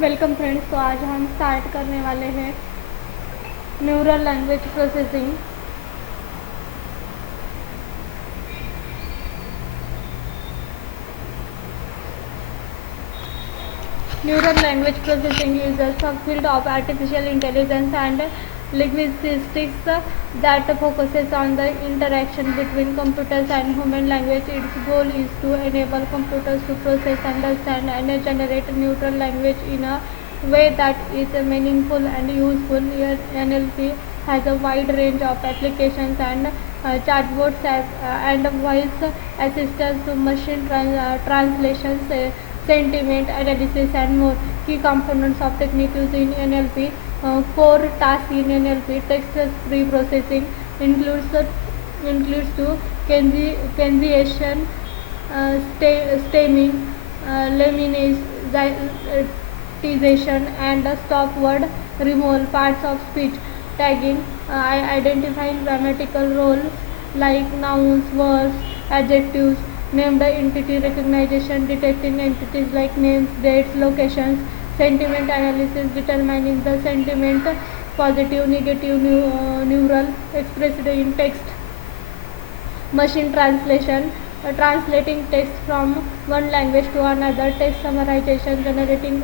Welcome friends. तो आज हम स्टार्ट करने वाले हैं neural language processing. Neural language processing is a subfield of artificial intelligence and linguistics that focuses on the interaction between computers and human language. Its goal is to enable computers to process, understand, and generate neural language in a way that is meaningful and useful. NLP has a wide range of applications and chatbots and voice assistants to machine translations, sentiment analysis and more. Key components of technique used in NLP. Core tasks in NLP: text pre-processing includes to Keynesian, stemming, lemnisation, and stop word removal. Parts of speech: tagging, identifying grammatical roles like nouns, verbs, adjectives. Named entity recognition, detecting entities like names, dates, locations. Sentiment analysis, determining the sentiment, positive, negative, neural, expressed in text. Machine translation, translating text from one language to another. Text summarization, generating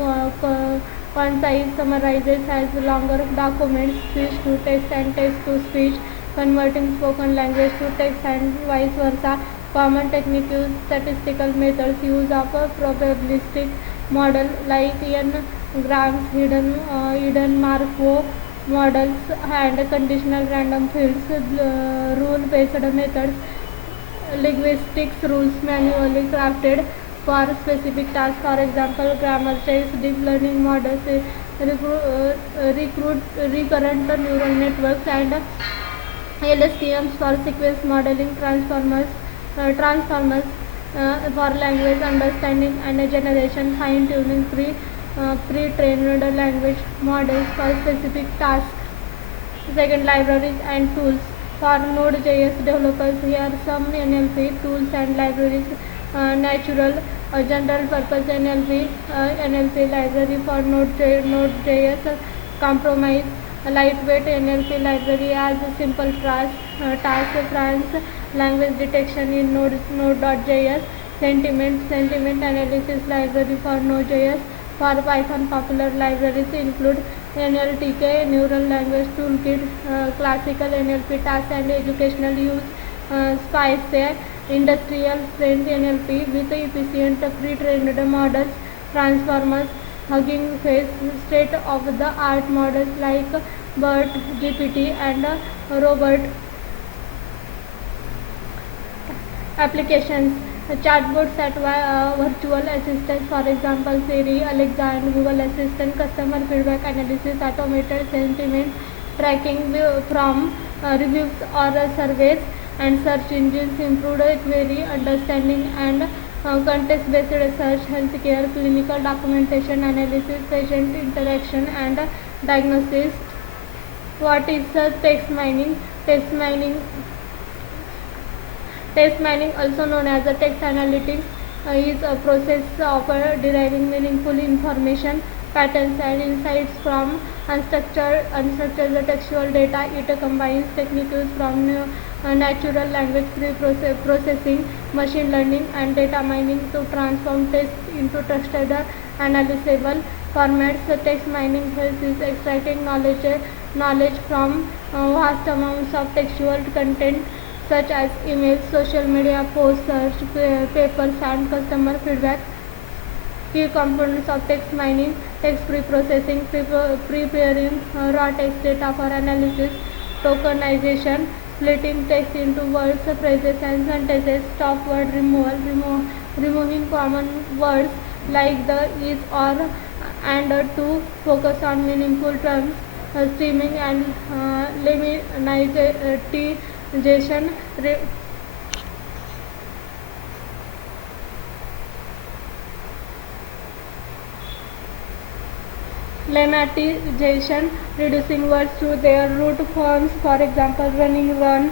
concise summarizes as longer documents. Speech to text and text to speech, converting spoken language to text and vice versa. Common technique: use statistical methods, use of a probabilistic model like N-grams, hidden Markov models, and conditional random fields. Rule-based methods: linguistics rules manually crafted for specific tasks. For example, grammar checks. Deep learning models recurrent neural networks, and LSTMs for sequence modeling. Transformers for language understanding and generation. Fine tuning pre-trained language models for specific tasks. Second, libraries and tools for Node.js developers. Here are some NLP tools and libraries. Natural general purpose NLP library for Node.js. Compromise, a lightweight NLP library as a simple task language detection in Node.js. Sentiment analysis library for Node.js. For Python, popular libraries include NLTK, Neural Language Toolkit, Classical NLP Task and Educational Use, SPICE, Industrial Strength NLP with efficient pre-trained models. Transformers, Hugging Face, state-of-the-art models like BERT, GPT, and Robert. Applications: chatbots at virtual assistants, for example Siri, Alexa, and Google Assistant. Customer feedback analysis, automated sentiment tracking from reviews or surveys. And search engines, improved query understanding and context-based research. Healthcare, clinical documentation analysis, patient interaction, and diagnosis. What is text mining? Text mining, also known as text analytics, is a process of deriving meaningful information, patterns, and insights from unstructured textual data. It combines techniques from natural language processing, machine learning, and data mining to transform text into trusted, analyzable formats. Text mining helps is extracting knowledge from vast amounts of textual content such as emails, social media posts, search papers, and customer feedback. Key components of text mining: text pre-processing, preparing raw text data for analysis. Tokenization, splitting text into words, phrases, and sentences. Stop word removal, removing common words like the, is, or, and to focus on meaningful terms. Streaming and lemnisation, lemmatization, reducing words to their root forms, for example running, run.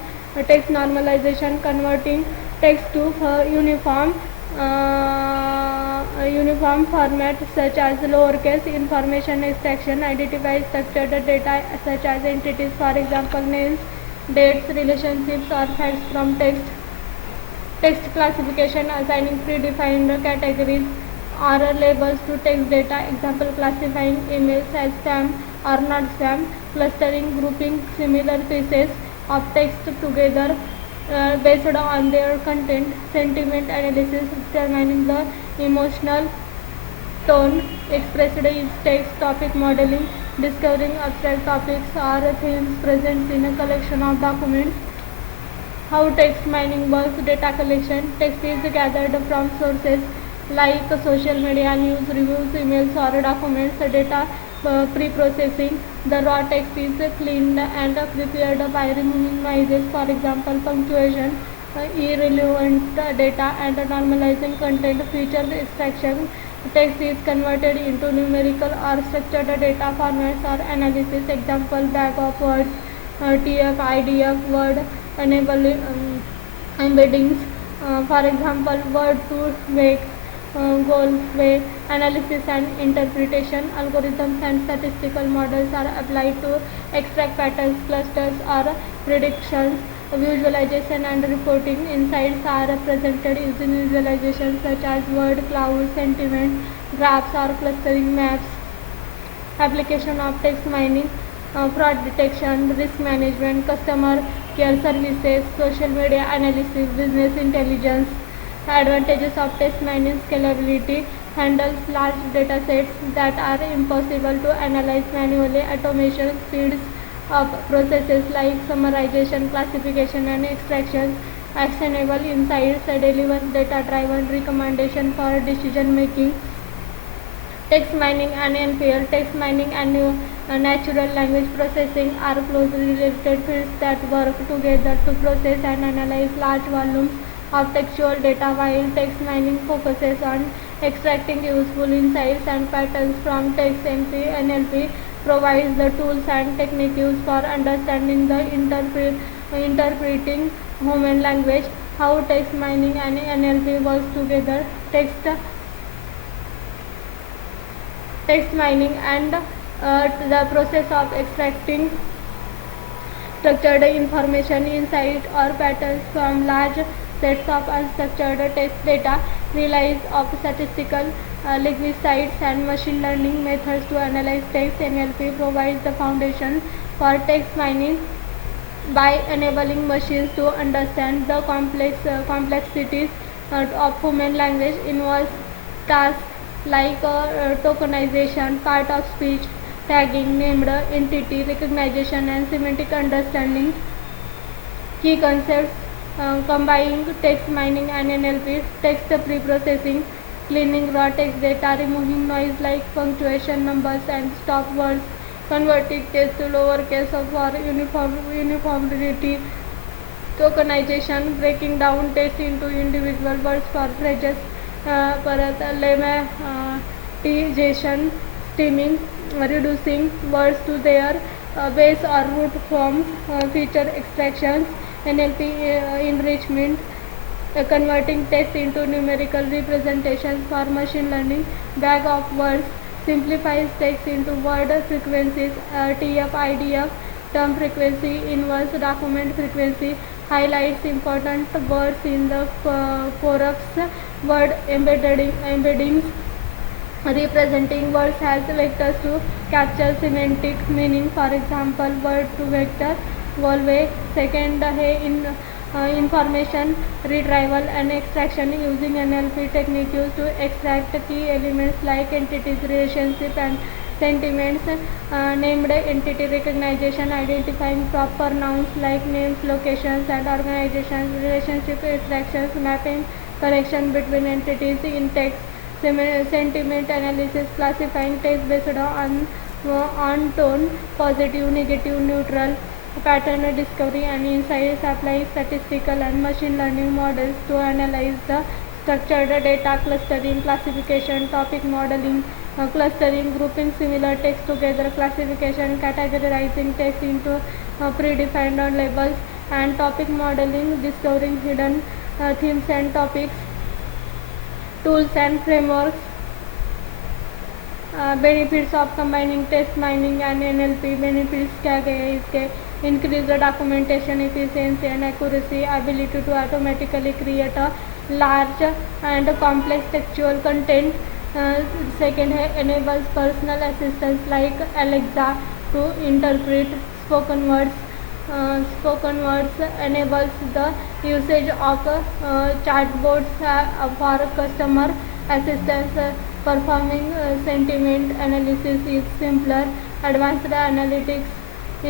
Text normalization, converting text to uniform uniform format such as lowercase. Information extraction identifies structured data such as entities, for example names, dates, relationships or facts from text. Text classification, assigning predefined categories or labels to text data, example classifying emails as spam or not spam. Clustering, grouping similar pieces of text together based on their content. Sentiment analysis, determining the emotional tone expressed in text. Topic modeling, discovering abstract topics or themes present in a collection of documents. How text mining works. Data collection, text is gathered from sources like social media, news, reviews, emails or documents. Data pre-processing, the raw text is cleaned and prepared by removing noises, for example punctuation, irrelevant data, and normalizing content. Feature extraction, text is converted into numerical or structured data formats or analysis, example bag of words, TF, IDF, word enable embeddings, for example word to wake, goal way. Analysis and interpretation, algorithms and statistical models are applied to extract patterns, clusters or predictions. Visualization and reporting, insights are presented using visualizations such as word cloud, sentiment, graphs or clustering maps. Application of text mining, fraud detection, risk management, customer care services, social media analysis, business intelligence. Advantages of text mining: scalability, handles large data sets that are impossible to analyze manually. Automation, speeds up processes like summarization, classification and extraction. Actionable insights, deliver data-driven recommendation for decision making. Text mining and NLP. Text mining and natural language processing are closely related fields that work together to process and analyze large volumes of textual data, while text mining focuses on extracting useful insights and patterns from text. NLP provides the tools and techniques used for understanding the interpreting human language. How text mining and NLP works together. Text mining and the process of extracting structured information, insight or patterns from large sets of unstructured text data relies on statistical, linguistics and machine learning methods to analyze text. NLP provides the foundation for text mining by enabling machines to understand the complexities of human language. Involves tasks like tokenization, part of speech, tagging, named entity recognition and semantic understanding. Key concepts combining text mining and NLP. Text pre-processing, cleaning raw text data, removing noise like punctuation, numbers and stop words, converting text to lowercase for uniformity. Tokenization, breaking down text into individual words for phrases. परत लेमॅटिझेशन, steaming, reducing words to their base or root forms. Feature extractions, NLP enrichment, converting text into numerical representations for machine learning. Bag of words, simplifies text into word frequencies. TF, IDF, term frequency, inverse document frequency, highlights important words in the corpus. Word embeddings, representing words as vectors to capture semantic meaning, for example word to vector, Galway. Second in information retrieval and extraction, using NLP technique used to extract key elements like entities, relationship and sentiments. Named entity recognition, identifying proper nouns like names, locations and organizations. Relationship extractions, mapping connection between entities in text. Sentiment analysis, classifying text based on tone, positive, negative, neutral. Pattern discovery and insights, applying statistical and machine learning models to analyze the structured data. Clustering, classification. Topic modeling, clustering, grouping similar text together. Classification, categorizing text into predefined labels. And topic modeling, discovering hidden themes and topics. Tools and frameworks, benefits of combining text mining and NLP। Benefits क्या गए हैं इसके? Increase the documentation efficiency and accuracy, ability to automatically create a large and complex textual content. Second है enables personal assistants like Alexa to interpret spoken words. Spoken words enables the usage of chatbots for customer assistance. Performing sentiment analysis is simpler. Advanced analytics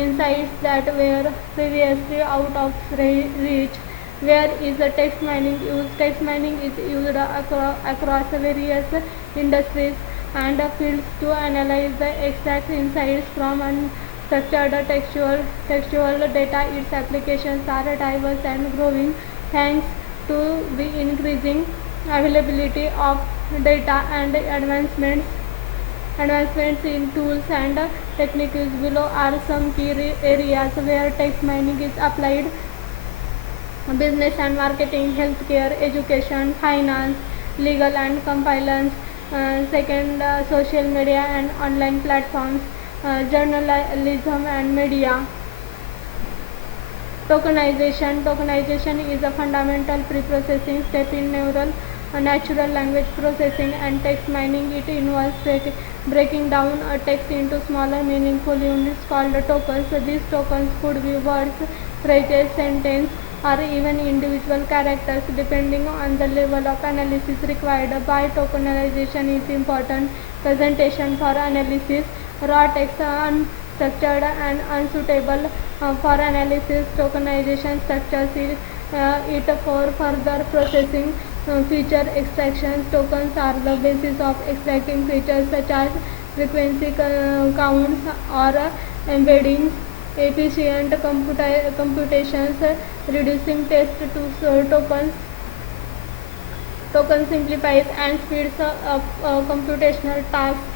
insights that were previously out of reach. Where is the text mining used? Text mining is used across various industries and fields to analyze the exact insights from unstructured textual data. Its applications are diverse and growing thanks to the increasing availability of data and advancements in tools and techniques. Below are some key areas where text mining is applied: business and marketing, healthcare, education, finance, legal and compliance. Second, social media and online platforms, journalism and media. Tokenization is a fundamental pre-processing step in natural language processing and text mining. It involves breaking down a text into smaller meaningful units called tokens. These tokens could be words, phrases, sentence, or even individual characters depending on the level of analysis required. By tokenization is important presentation for analysis. Raw text unstructured and unsuitable for analysis. Tokenization structures it for further processing. Feature extraction. Tokens are the basis of extracting features such as frequency counts or embeddings. Efficient computations, reducing text to tokens. Token simplifies and speeds up computational tasks.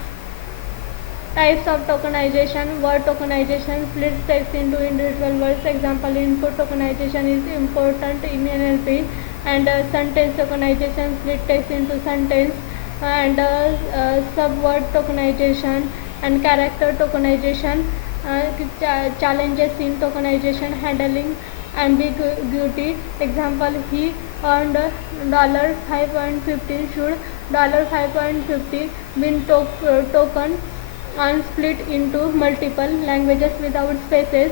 Types of tokenization. Word tokenization splits text into individual words. Example, input tokenization is important in NLP. And sentence tokenization split text into sentence. And subword tokenization and character tokenization. Challenges in tokenization: handling ambiguity. Example, he earned $5.50. Should $5.50 been token and split into multiple languages without spaces?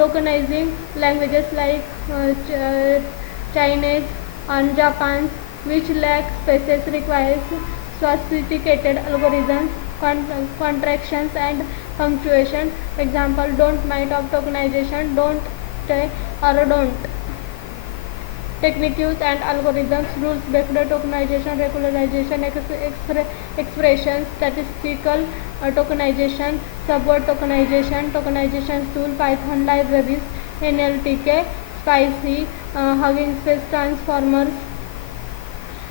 Tokenizing languages like Chinese and Japanese, which lack spaces, requires sophisticated algorithms, contractions and punctuation. Example, don't mind of tokenization: don't or don't. Techniques and algorithms. Rules-based tokenization, regularization, expression, statistical tokenization, subword tokenization. Tokenization tool: Python libraries, NLTK, Spicy, Hugging Face transformers.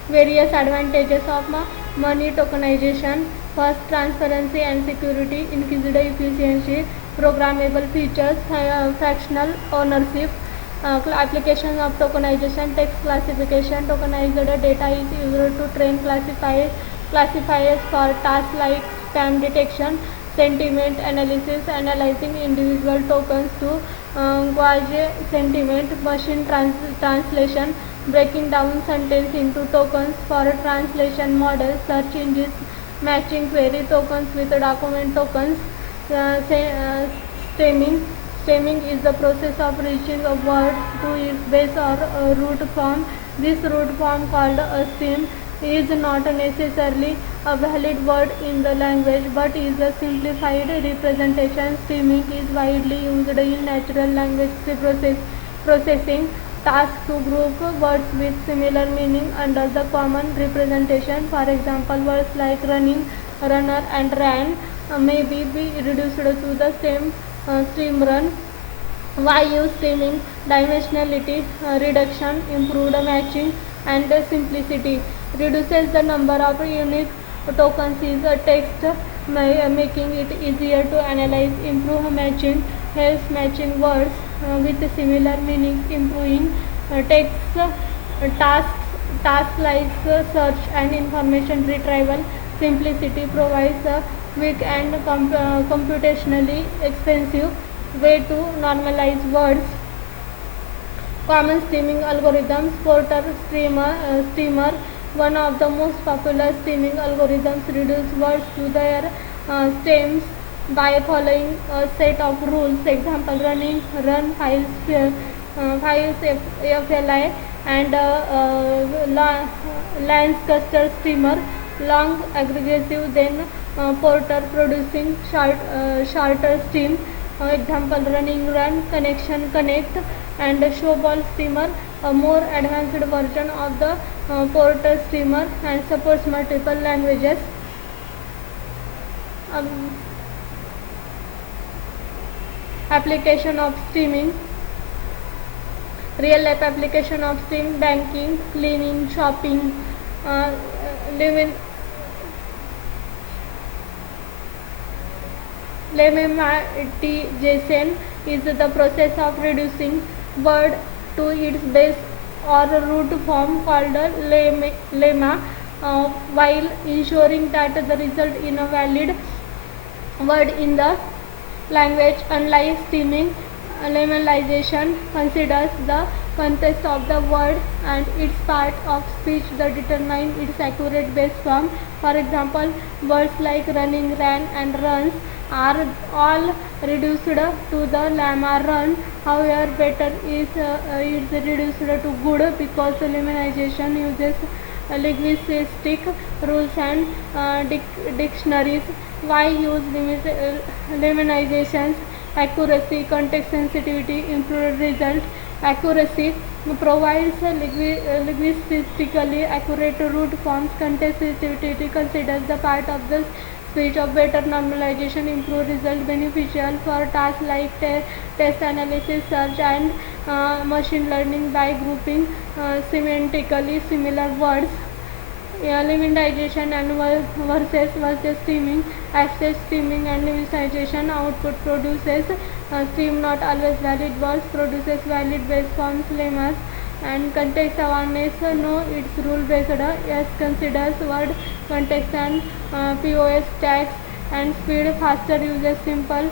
Various advantages of money tokenization: first, transparency and security, increased efficiency, programmable features, fractional ownership. Application of tokenization: text classification. Tokenized data is used to train classifiers for tasks like spam detection, sentiment analysis, analyzing individual tokens to gauge sentiment, machine translation, breaking down sentence into tokens for translation models, search engines, matching query tokens with document tokens. Stemming. Stemming is the process of reaching a word to its base or root form. This root form, called a stem, is not necessarily a valid word in the language but is a simplified representation. Stemming is widely used in natural language processing tasks to group words with similar meaning under the common representation. For example, words like running, runner and ran may be reduced to the same stream run. Why use stemming? Dimensionality reduction, improved matching and simplicity. Reduces the number of unique tokens in a text, making it easier to analyze. Improve matching, helps matching words with similar meanings, improving text tasks like search and information retrieval. simplicity provides a quick and computationally expensive way to normalize words. Common streaming algorithms. Porter streamer, one of the most popular streaming algorithms, reduce words to their stems by following a set of rules. Example: run files FLI, and Lance Custer streamer, long aggressive than Porter, producing shorter streams. Example: running run, connection connect, and Showball streamer, a more advanced version of the Porter streamer and supports multiple languages. Um, Application of streaming. Real life application of stream: banking, cleaning, shopping, uh, living. Lemmatization is the process of reducing word to its base or root form called a lemma, while ensuring that the result in a valid word in the language. Unlike streaming, lemmatization considers the context of the word and its part of speech that determine its accurate base form. For example, words like running, ran, and runs are all reduced to the lemma run. However, better is reduced to good because lemmatization uses linguistic rules and dictionaries. Why use lemmatization? Accuracy, context sensitivity, improved result. Accuracy provides linguistically accurate root forms. Context sensitivity considers the part of the speech of better normalization. Improved result, beneficial for tasks like test analysis, search, and machine learning by grouping semantically similar words. Lemmatization and versus streaming. Access streaming and lemmatization output produces stream not always valid words, produces valid base forms lemmas. And context awareness, know its rule based. Yes, considers word context and POS tags. And speed, faster uses simple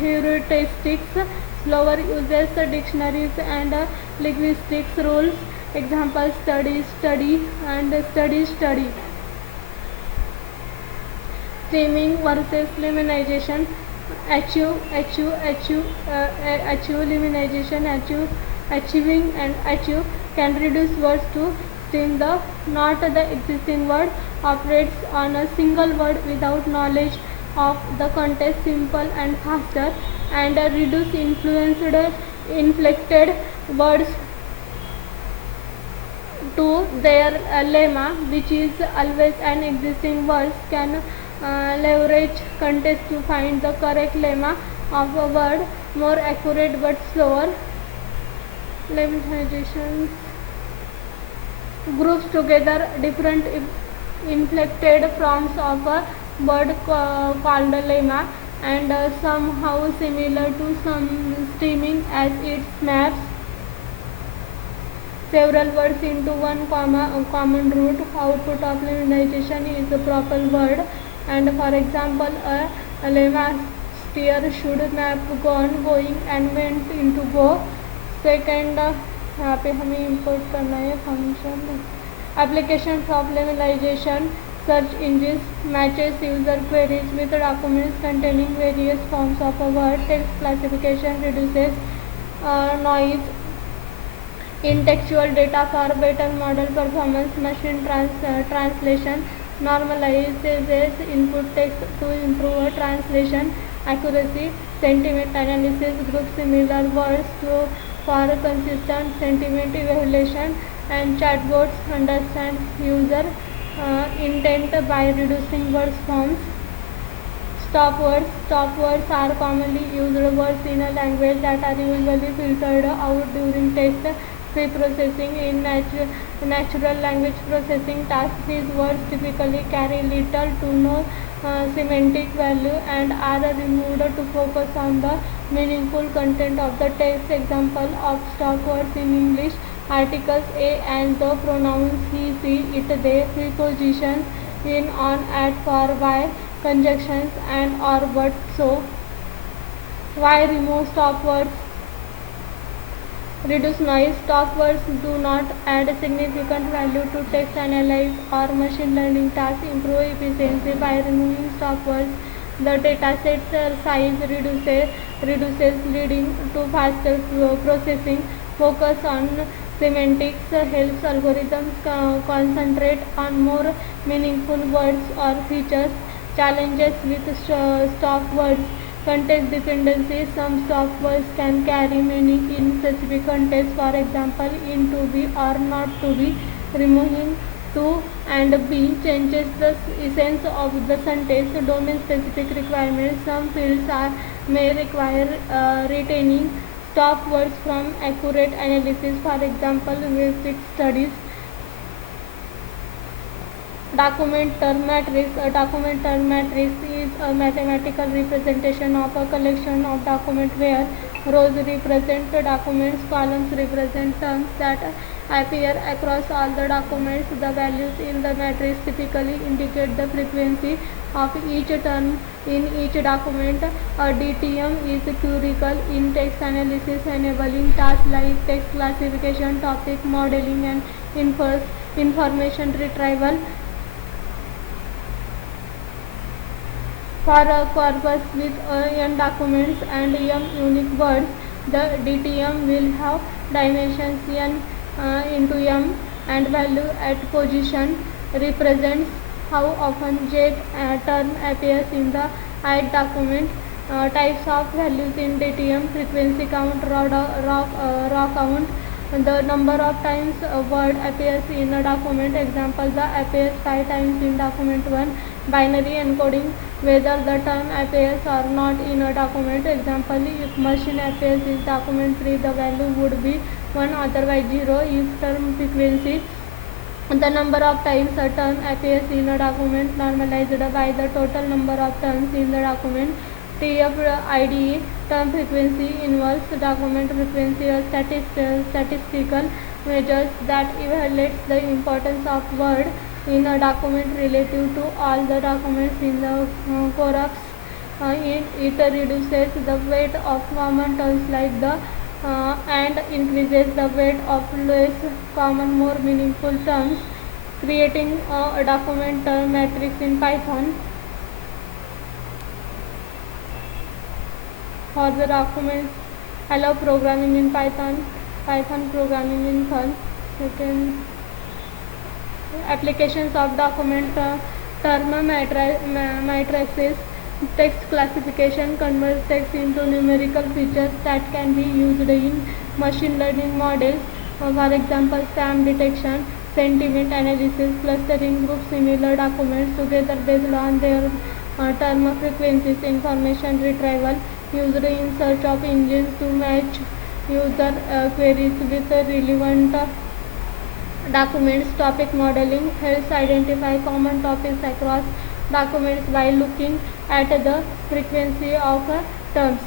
heuristics, slower uses dictionaries and linguistics rules. Example: study, and study. Streaming versus lemmatization. Achieving and achieve can reduce words to stream the not the existing word, operates on a single word without knowledge of the context, simple and faster, and reduce inflected words to their lemma, which is always an existing words, can leverage context to find the correct lemma of a word, more accurate but slower. Lemmatization groups together different inflected forms of a word called lemma, and somehow similar to some streaming as it maps several words into one common root. Output of lemmatization is the proper word, and for example, a lemma sphere should map gone, going, and went into go. Second यहाँ पे हमें import करना है function. Application of lemmatization. Search engines matches user queries with documents containing various forms of a word. Text classification reduces noise in textual data for better model performance. Machine translation normalizes input text to improve translation accuracy. Sentiment analysis groups similar words for consistent sentiment evaluation. And chatbots understand user intent by reducing words forms. Stop words. Stop words are commonly used words in a language that are usually filtered out during text pre-processing. In natural language processing tasks, these words typically carry little to no semantic value and are removed to focus on the meaningful content of the text. Example of stop words in English: articles a and the, pronouns he, she, it, they, prepositions in, on, at, for, by, conjunctions and or but. So why remove stop words? Reduce noise. Stop words do not add significant value to text analysis or machine learning tasks. Improve efficiency by removing stop words. The dataset size reduces, leading to faster processing. Focus on semantics helps algorithms concentrate on more meaningful words or features. Challenges with stop words. Context dependency. Some stop words can carry meaning in specific context. For example, in to be or not to be. Removing to and be changes the essence of the sentence. Domain specific requirements. Some fields may require retaining stop words from accurate analysis. For example, with studies. Document term matrix. A document term matrix is a mathematical representation of a collection of documents where rows represent documents, columns represent terms that appear across all the documents. The values in the matrix typically indicate the frequency of each term in each document. A DTM is critical in text analysis, enabling tasks like text classification, topic modeling, and information retrieval. For a corpus with n documents and m unique words, the DTM will have dimensions n into m and value at position represents how often j term appears in the ith document. Types of values in DTM: frequency count, raw count, the number of times a word appears in a document. Example: the appears 5 times in document 1. Binary encoding: whether the term appears or not in a document. Example: if machine appears in document 3, the value would be 1, otherwise 0. If term frequency: the number of times a term appears in a document normalized by the total number of terms in the document. TF-IDE: term frequency involves document frequency, a statistical measure that evaluates the importance of word in a document relative to all the documents in the corpus. It reduces the weight of common terms like the and increases the weight of less common, more meaningful terms, creating a document term matrix in Python. For the documents, allow programming in Python programming in fun. Second, applications of document term matrices. Text classification converts text into numerical features that can be used in machine learning models. For example, stamp detection, sentiment analysis, clustering group similar documents together based on their term frequencies. Information retrieval, used in search of engines to match user queries with relevant documents. Topic modeling helps identify common topics across documents by looking at the frequency of terms.